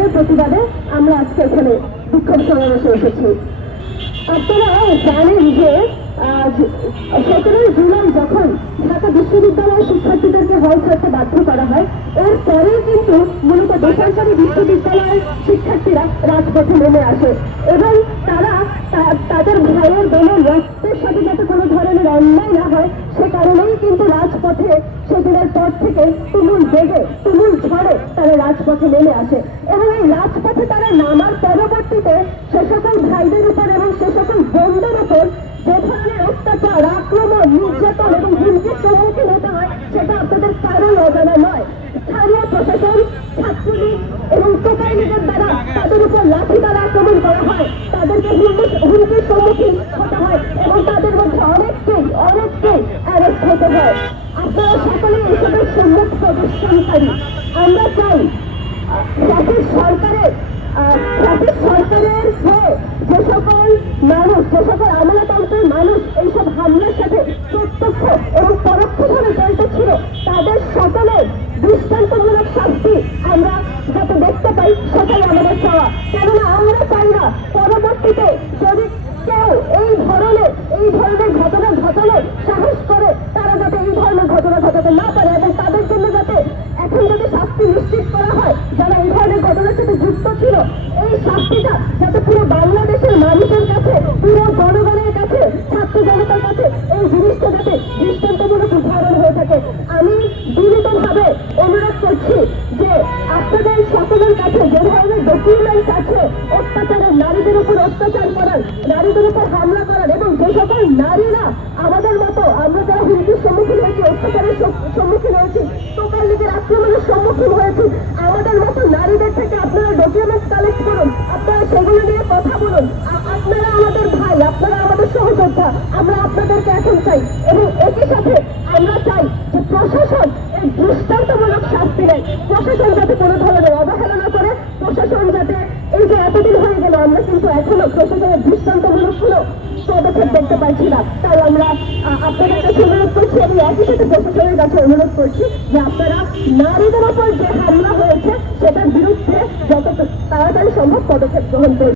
অত্যাচারের প্রতিবাদে আমরা আজকে এখানে বিক্ষোভ সমাবেশে এসেছি। আপনারা জানেন যে 17 জুলাই যখন ঢাকা বিশ্ববিদ্যালয়ের শিক্ষার্থীদেরকে হল ছাড়তে বাধ্য করা হয়, এরপরে কিন্তু মূলত বেসরকারি বিশ্ববিদ্যালয়ের শিক্ষার্থীরা রাজপথে নেমে আসে এবং তারা তাদের ভাইয়ের বোনের রক্তের সাথে যাতে কোনো ধরনের অন্যায় না হয় সে কারণেই কিন্তু রাজপথে সেদিনের পর থেকে তুমুল বেগে তুমুল ঝড়ে তারা রাজপথে নেমে আসে এবং এই রাজপথে তারা নামার পরবর্তীতে সে সকল ভাইদের উপর এবং সে সকল বোনদের উপর যে ধরনের অত্যাচার, আক্রমণ, নির্যাতন এবং হুমকির সম্মুখীন হতে হয় সেটা আপনাদের কারণ অজানা নয়। স্থানীয় প্রশাসন, ছাত্রলীগ এবং টোকাই লীগের দ্বারা তাদের উপর লাঠি দ্বারা আক্রমণ করা হয়, তাদেরকে হুমকির সম্মুখীন হতে হয় এবং তাদের মধ্যে অনেককেই অ্যারেস্ট হতে হয়। আপনারা সকলে এসবের সম্মুখ প্রদর্শনকারী। আমরা চাই সরকারের হয়ে যে সকল মানুষ, যে সকল আমলাতন্ত্রের মানুষ এইসব হামলার সাথে প্রত্যক্ষ এবং পরোক্ষভাবে জড়িত ছিল তাদের সকলের দৃষ্টান্তমূলক শাস্তি আমরা যাতে দেখতে পাই সেটাই আমাদের চাওয়া। কেননা আমরা চাই না পরবর্তীতে যদি কেউ এই ধরনের ঘটনা ঘটালে সাহস করে তারা যাতে এই ধরনের ঘটনা ঘটাতে না পারে এবং তাদের জন্য যাতে এখন যদি শাস্তি নিশ্চিত করা হয় যারা এই ধরনের ঘটনার সাথে যুক্ত ছিল, এই শাস্তিটা যাতে পুরো বাংলাদেশের মানুষের কাছে, পুরো জনগণের কাছে, ছাত্র জনতার কাছে এই জিনিসটা যাতে দৃষ্টান্তমূলক উদাহরণ হয়ে থাকে। আমি বিনীতভাবে অনুরোধ করছি যে আপনাদের সকলের কাছে যে ধরনের ডকুমেন্টস আছে অত্যাচারের, নারীদের উপর অত্যাচার করার, নারীদের উপর হামলা করার এবং যে সকল নারীরা আমাদের মতো আমরা যারা হুমকির সম্মুখীন হয়েছি, অত্যাচারের সম্মুখীন হয়েছি, টোকাই লীগের আক্রমণের সম্মুখীন হয়েছি, আমাদের মতো নারীদের থেকে আপনারা ডকুমেন্টস কালেক্ট করুন, আপনারা সেগুলো নিয়ে কথা বলুন। আপনারা আমাদের ভাই, আপনারা আমাদের সহযোদ্ধা, আমরা আপনাদেরকে এখন চাই এবং একই সাথে আমরা চাই যে প্রশাসন এই দৃষ্টান্তমূলক শাস্তি নেয়। প্রশাসন যাতে কোনো ধরনের অবহেলনা করে, প্রশাসন যাতে এই যে এতদিন হয়ে গেল আমরা কিন্তু এখনো প্রশাসনের দৃষ্টান্তমূলক কোনো পদক্ষেপ দেখতে পাচ্ছি না। তাই আমরা আপনাদের কাছে অনুরোধ করছি এবং একই সাথে প্রশাসনের কাছে অনুরোধ করছি যে আপনারা নারীদের উপর যে হামলা হয়েছে সেটার বিরুদ্ধে যত তাড়াতাড়ি সম্ভব পদক্ষেপ গ্রহণ করুন।